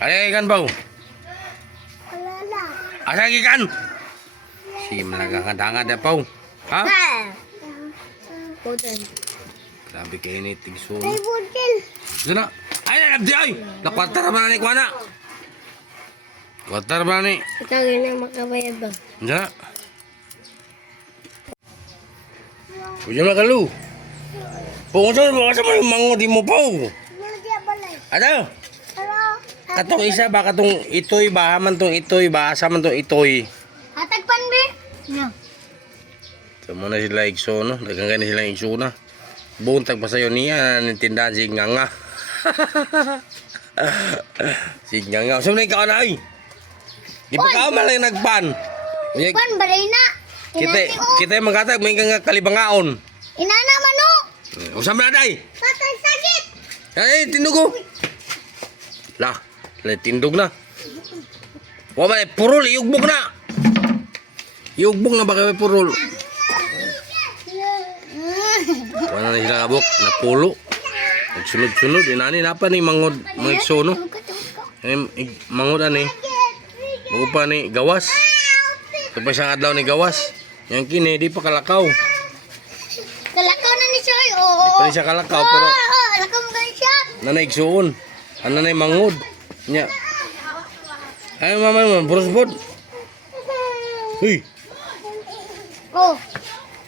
Ay ikan bau. Wala na. Asa ikan? Si malagakadangad na pau. Ha? Budel. Grabe kayo ni tigsun. Ay, budel. Sana. Ay nabdi ay. Nakwartar ba na ni kuana? Kwartar ba ni? Itagin na makabayad ba? Sana. Uya na kalu. Pungso mo kasi mo mango di mo pau. Nandiya balay. Ano? Pero, Katong isa ba katong itoy ba man tong itoy ba asa man tong itoy. hatagpan be? No. Samo na sila igso no, dagang gani sila igso na. Buntag pa sayo niya tindahan si nganga. Si nganga. Sa man ka na ay. Di pa ka man lang nagpan. Unya, Pan, balay na. kita magkatag may nga kalibangaon. Inana mano. Usam na day. Patay sakit. Ay tindugo. Lah, tindog na. Wa ba purol iugbog na. Iugbog na ba kay purol? Wala na sila kabok, napulo. Nagsunod-sunod, inani na pa ni mangod, mga igsono. Mangod ani. Bago pa ni gawas. Ito pa isang adlaw ni gawas. Yang kini, di pa kalakaw. Kalakaw na ni siya. Oo. Di pa rin siya kalakaw, pero Kalakaw mo ganun siya. nanay-igsoon. Ang nanay mangod. Nya. Ay, mama naman, burus-bud. Uy! Oh.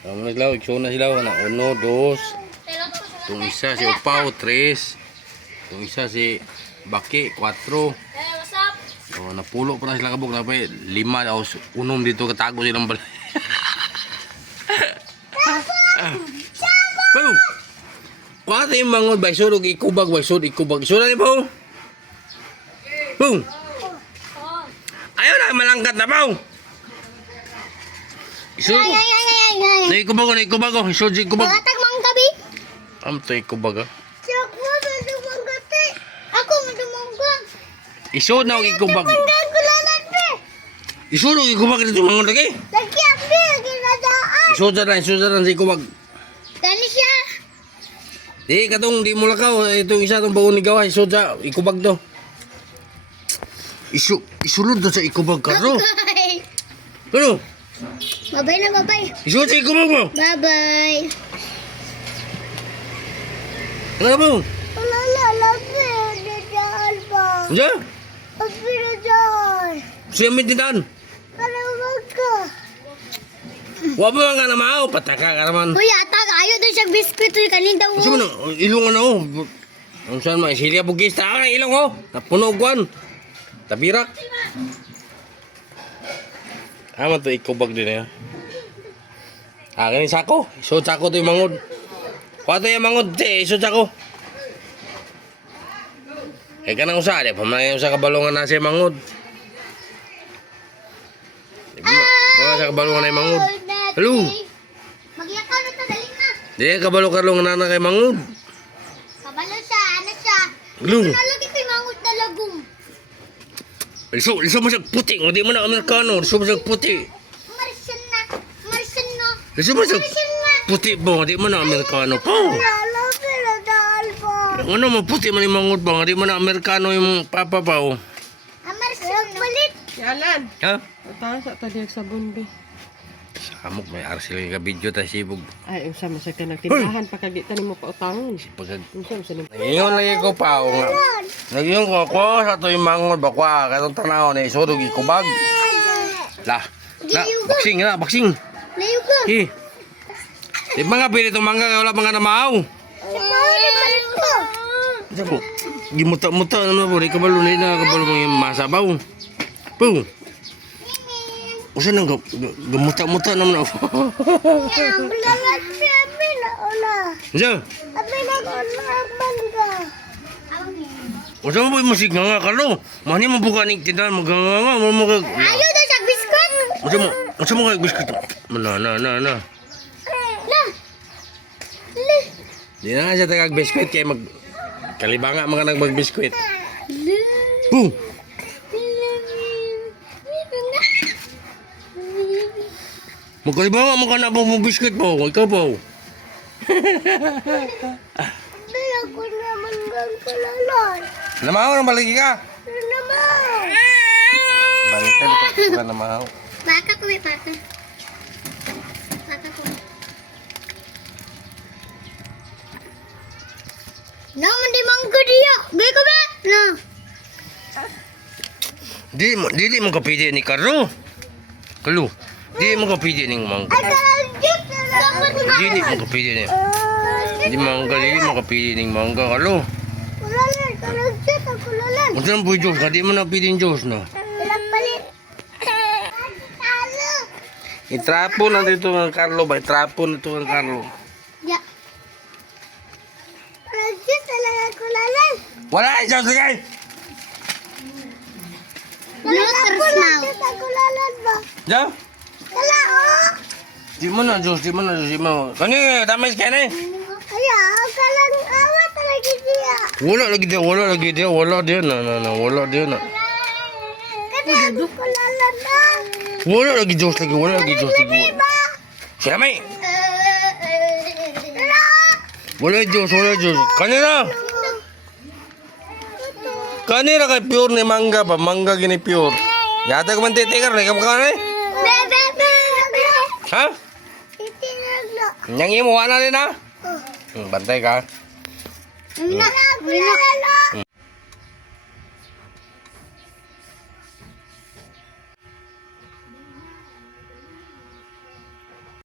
Ang naglaw, igsoon na sila. 1, 2. Itong isa si Upaw, 3. Itong isa si Baki, 4. Oh, napulo pa na sila kabuk. Napay 5 o 6 dito katago silang balay. Pau! Kuwata yung mangod ba? Isod og ikubag ba? Isod ikubag. Isod na ni Pau? Pau! Ayaw na, malangkat na Pau! Isod ko. Ay. Naikubag ko. Isod si ikubag. Pangatag mang gabi. Am to ikubag ah. Siya ko madumang gati. Ako madumang gag. Isod na og ikubag. Panggag ko lalat be. Isod og ikubag dito mangod lagi. Lagi abi ginadaan. Isod na si ikubag. Gani siya. Di katong di mo lakaw itong isa tong baon ni gawa isod sa ikubag to. Isulod to sa ikubag karo. Bye. Ano? Babay na babay. Isod sa ikubag mo. Bye-bye. Ano mo? Wala labi. Dadaan ba? Diya? Abi dadaan. Siya may tindahan. Ano ka? Wa ba nga na mao pataka ka naman. Uy, atag ayo doon siya biskwit uy kanin daw. Kasi mo na ilong ano. Ang saan man silya bugis ta ang ilong ho. Napuno gwan. Tabirak. Ama to ikubag din ya. Kani sako. Isod sako to yung mangod. Kuwato yung mangod te, isod sako. Eh kanang usa de, pamay usa ka balongan na siya mangod. Wala sa kabalongan na mangod. Hello. Magyakaw na to dali na. Di kabalo karlong na kay mangod. Kabalo siya, ano siya? Hello. Nalagi kay mangot na lagong. Liso mo siya puti, di mo na Amerikano. Liso mo siya puti. Marsan na. Marsan na. Liso mo siya puti ba, di mo na Amerikano pa. Lalo pero dahil po. Ano mo puti man yung mangod ba, di mo na Amerikano yung papa pa o. Marsan na. Palit. Yalan. Ha? Tahan sa tadi sa bunbe. Samok may arsil nga video ta sibog. Ay, unsa man sa kanang tindahan pagkagita nimo pa utangon. Pagag Unsa man sa nimo? Ngayon lagi ko pa o nga. Ngayon ko ako sa to yung mangod ba kwa, katong tanaw ni surog ikubag. Lah. Baksing na, baksing. Layo ka. Di mga pili itong mangga, wala mga namaaw. Layo ka. Diyan po, gimuta-muta, ano po, di kabalo na kabalo mo yung masabaw. Po. Usa nang gamuta-muta naman ako. Yang lalat abi na ola. Diyan, Abi na ola mangga. usa mo po yung musik nga nga kalo. Mani mo buka ni tindahan, maganganga, mo mo kag... Ayo doon sa biskwit. Usa mo kag biskuit. Na. La. Di na nga siya tagag biskuit kaya mag... Kalibanga mga nagbag-biskuit. La. Boom! Magkalibanga mo ka na po mo biskuit po. Ikaw po. Bila ko naman gang kalalan. Namahaw ng baligi ka. Naman Pangitay ito ka na mahaw. Baka ko may baka. Baka ko. No, mandi mangga dia. Gay ko ba? No. Dili mo kapili ni Carlo. Carlo, dili mo kapili ni mangga. Dili mo kapili ni. Di mo kapili ni mangga, Carlo. Kulalan, kalagsit ang kulalan. Unsa nang buhay Diyos ka? Di mo na pili Diyos na. Ilang palit. Talo. Itrapo na dito ng Carlo ba? Itrapo na dito ng Carlo. Ya. Kalagsit talaga kulalan. Wala Diyos, sige! Kalagsit ang kulalan ba? Diyan? Wala, oh. Di mo na Diyos, di mo na Diyos, di mo. Kani, damay ka na eh. Kaya, kalang awat talaga dia. Wala lagi dia, wala dia na. Kasi ako kulalan na. Wala lagi Diyos lagi. Diba? Siya may. Wala Diyos. Kanina kay pure ni mangga ba? Mangga gini pure. Yata ko man titigar na. Ikaw ka na eh. Ha? Titinag na. Yang imo, wala rin ha? Bantay ka. Kulalan na.